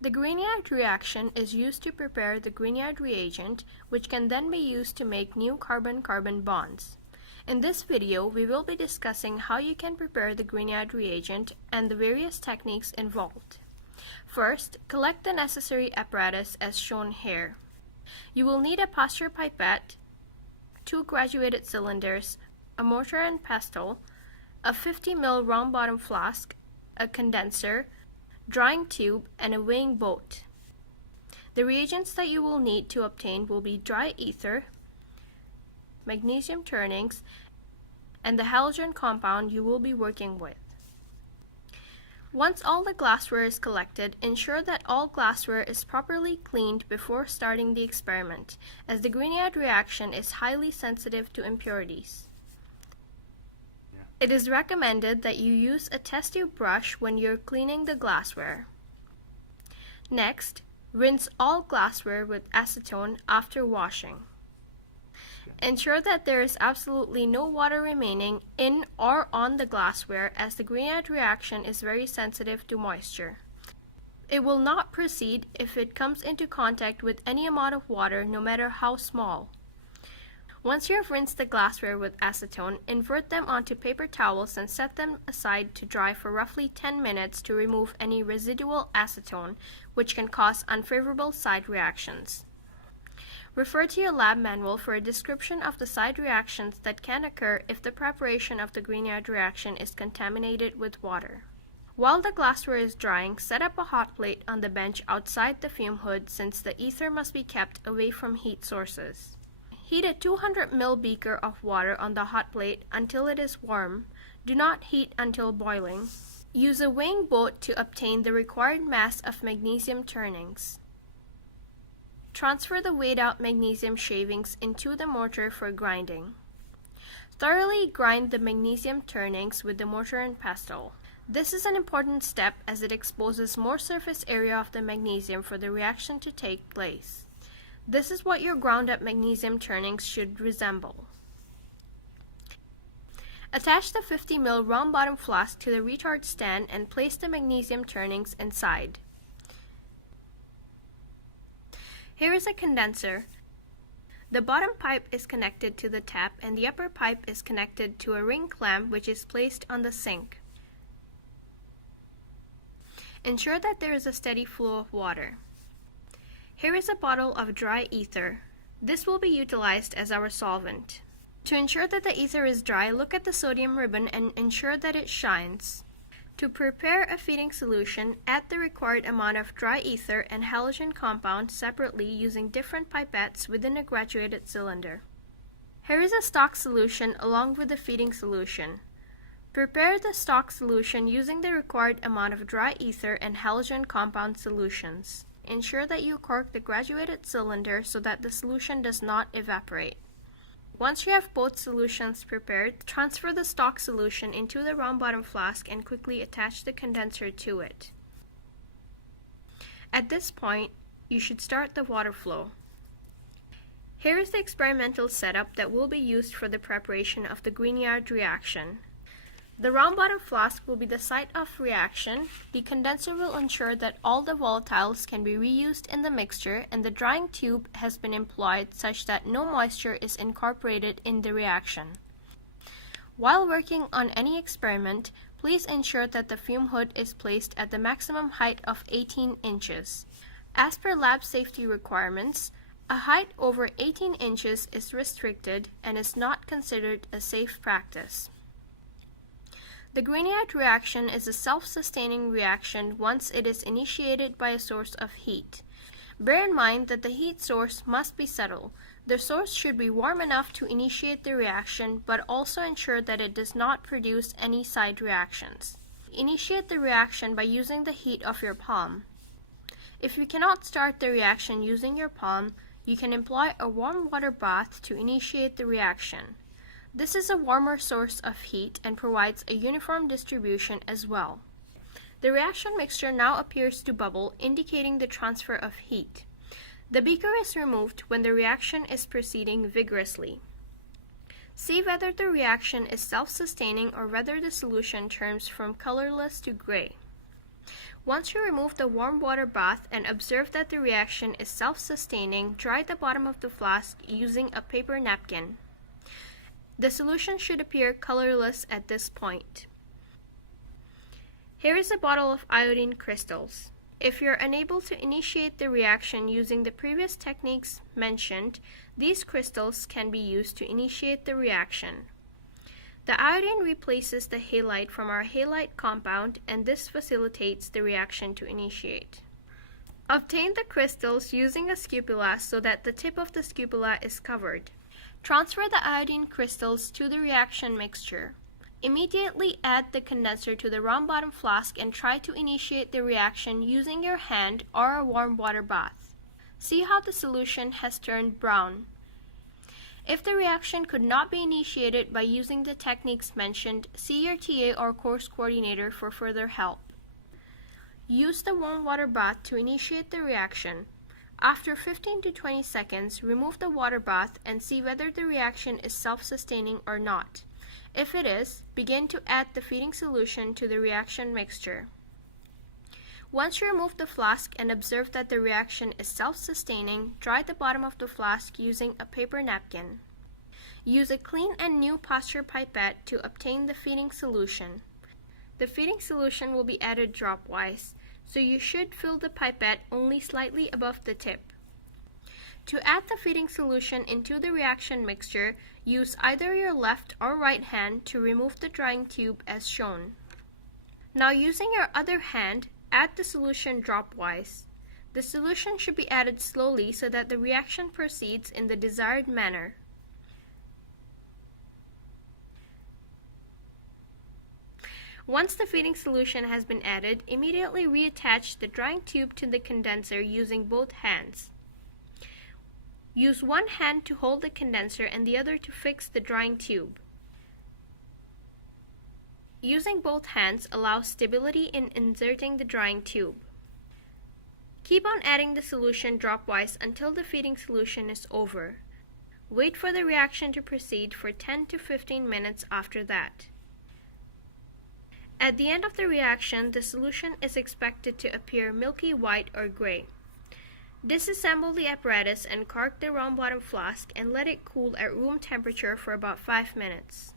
The Grignard reaction is used to prepare the Grignard reagent, which can then be used to make new carbon-carbon bonds. In this video, we will be discussing how you can prepare the Grignard reagent and the various techniques involved. First, collect the necessary apparatus as shown here. You will need a pasteur pipette, 2 graduated cylinders, a mortar and pestle, a 50 ml round bottom flask, a condenser, drying tube, and a weighing boat. The reagents that you will need to obtain will be dry ether, magnesium turnings, and the halogen compound you will be working with. Once all the glassware is collected, ensure that all glassware is properly cleaned before starting the experiment, as the Grignard reaction is highly sensitive to impurities. It is recommended that you use a test tube brush when you're cleaning the glassware. Next, rinse all glassware with acetone after washing. Ensure that there is absolutely no water remaining in or on the glassware, as the Grignard reaction is very sensitive to moisture. It will not proceed if it comes into contact with any amount of water, no matter how small. Once you have rinsed the glassware with acetone, invert them onto paper towels and set them aside to dry for roughly 10 minutes to remove any residual acetone, which can cause unfavorable side reactions. Refer to your lab manual for a description of the side reactions that can occur if the preparation of the Grignard reaction is contaminated with water. While the glassware is drying, set up a hot plate on the bench outside the fume hood, since the ether must be kept away from heat sources. Heat a 200 ml beaker of water on the hot plate until it is warm. Do not heat until boiling. Use a weighing boat to obtain the required mass of magnesium turnings. Transfer the weighed out magnesium shavings into the mortar for grinding. Thoroughly grind the magnesium turnings with the mortar and pestle. This is an important step as it exposes more surface area of the magnesium for the reaction to take place. This is what your ground up magnesium turnings should resemble. Attach the 50 ml round bottom flask to the retard stand and place the magnesium turnings inside. Here is a condenser. The bottom pipe is connected to the tap and the upper pipe is connected to a ring clamp which is placed on the sink. Ensure that there is a steady flow of water. Here is a bottle of dry ether. This will be utilized as our solvent. To ensure that the ether is dry, look at the sodium ribbon and ensure that it shines. To prepare a feeding solution, add the required amount of dry ether and halogen compound separately using different pipettes within a graduated cylinder. Here is a stock solution along with the feeding solution. Prepare the stock solution using the required amount of dry ether and halogen compound solutions. Ensure that you cork the graduated cylinder so that the solution does not evaporate. Once you have both solutions prepared, transfer the stock solution into the round bottom flask and quickly attach the condenser to it. At this point, you should start the water flow. Here is the experimental setup that will be used for the preparation of the Grignard reaction. The round bottom flask will be the site of reaction. The condenser will ensure that all the volatiles can be reused in the mixture, and the drying tube has been employed such that no moisture is incorporated in the reaction. While working on any experiment, please ensure that the fume hood is placed at the maximum height of 18 inches. As per lab safety requirements, a height over 18 inches is restricted and is not considered a safe practice. The Grignard reaction is a self-sustaining reaction once it is initiated by a source of heat. Bear in mind that the heat source must be subtle. The source should be warm enough to initiate the reaction, but also ensure that it does not produce any side reactions. Initiate the reaction by using the heat of your palm. If you cannot start the reaction using your palm, you can employ a warm water bath to initiate the reaction. This is a warmer source of heat and provides a uniform distribution as well. The reaction mixture now appears to bubble, indicating the transfer of heat. The beaker is removed when the reaction is proceeding vigorously. See whether the reaction is self-sustaining or whether the solution turns from colorless to gray. Once you remove the warm water bath and observe that the reaction is self-sustaining, dry the bottom of the flask using a paper napkin. The solution should appear colorless at this point. Here is a bottle of iodine crystals. If you're unable to initiate the reaction using the previous techniques mentioned, these crystals can be used to initiate the reaction. The iodine replaces the halide from our halide compound, and this facilitates the reaction to initiate. Obtain the crystals using a scupula so that the tip of the scupula is covered. Transfer the iodine crystals to the reaction mixture. Immediately add the condenser to the round bottom flask and try to initiate the reaction using your hand or a warm water bath. See how the solution has turned brown. If the reaction could not be initiated by using the techniques mentioned, see your TA or course coordinator for further help. Use the warm water bath to initiate the reaction. After 15 to 20 seconds, remove the water bath and see whether the reaction is self-sustaining or not. If it is, begin to add the feeding solution to the reaction mixture. Once you remove the flask and observe that the reaction is self-sustaining, dry the bottom of the flask using a paper napkin. Use a clean and new posture pipette to obtain the feeding solution. The feeding solution will be added dropwise, so you should fill the pipette only slightly above the tip. To add the feeding solution into the reaction mixture, use either your left or right hand to remove the drying tube as shown. Now using your other hand, add the solution dropwise. The solution should be added slowly so that the reaction proceeds in the desired manner. Once the feeding solution has been added, immediately reattach the drying tube to the condenser using both hands. Use one hand to hold the condenser and the other to fix the drying tube. Using both hands allows stability in inserting the drying tube. Keep on adding the solution dropwise until the feeding solution is over. Wait for the reaction to proceed for 10 to 15 minutes after that. At the end of the reaction, the solution is expected to appear milky white or gray. Disassemble the apparatus and cork the round bottom flask and let it cool at room temperature for about 5 minutes.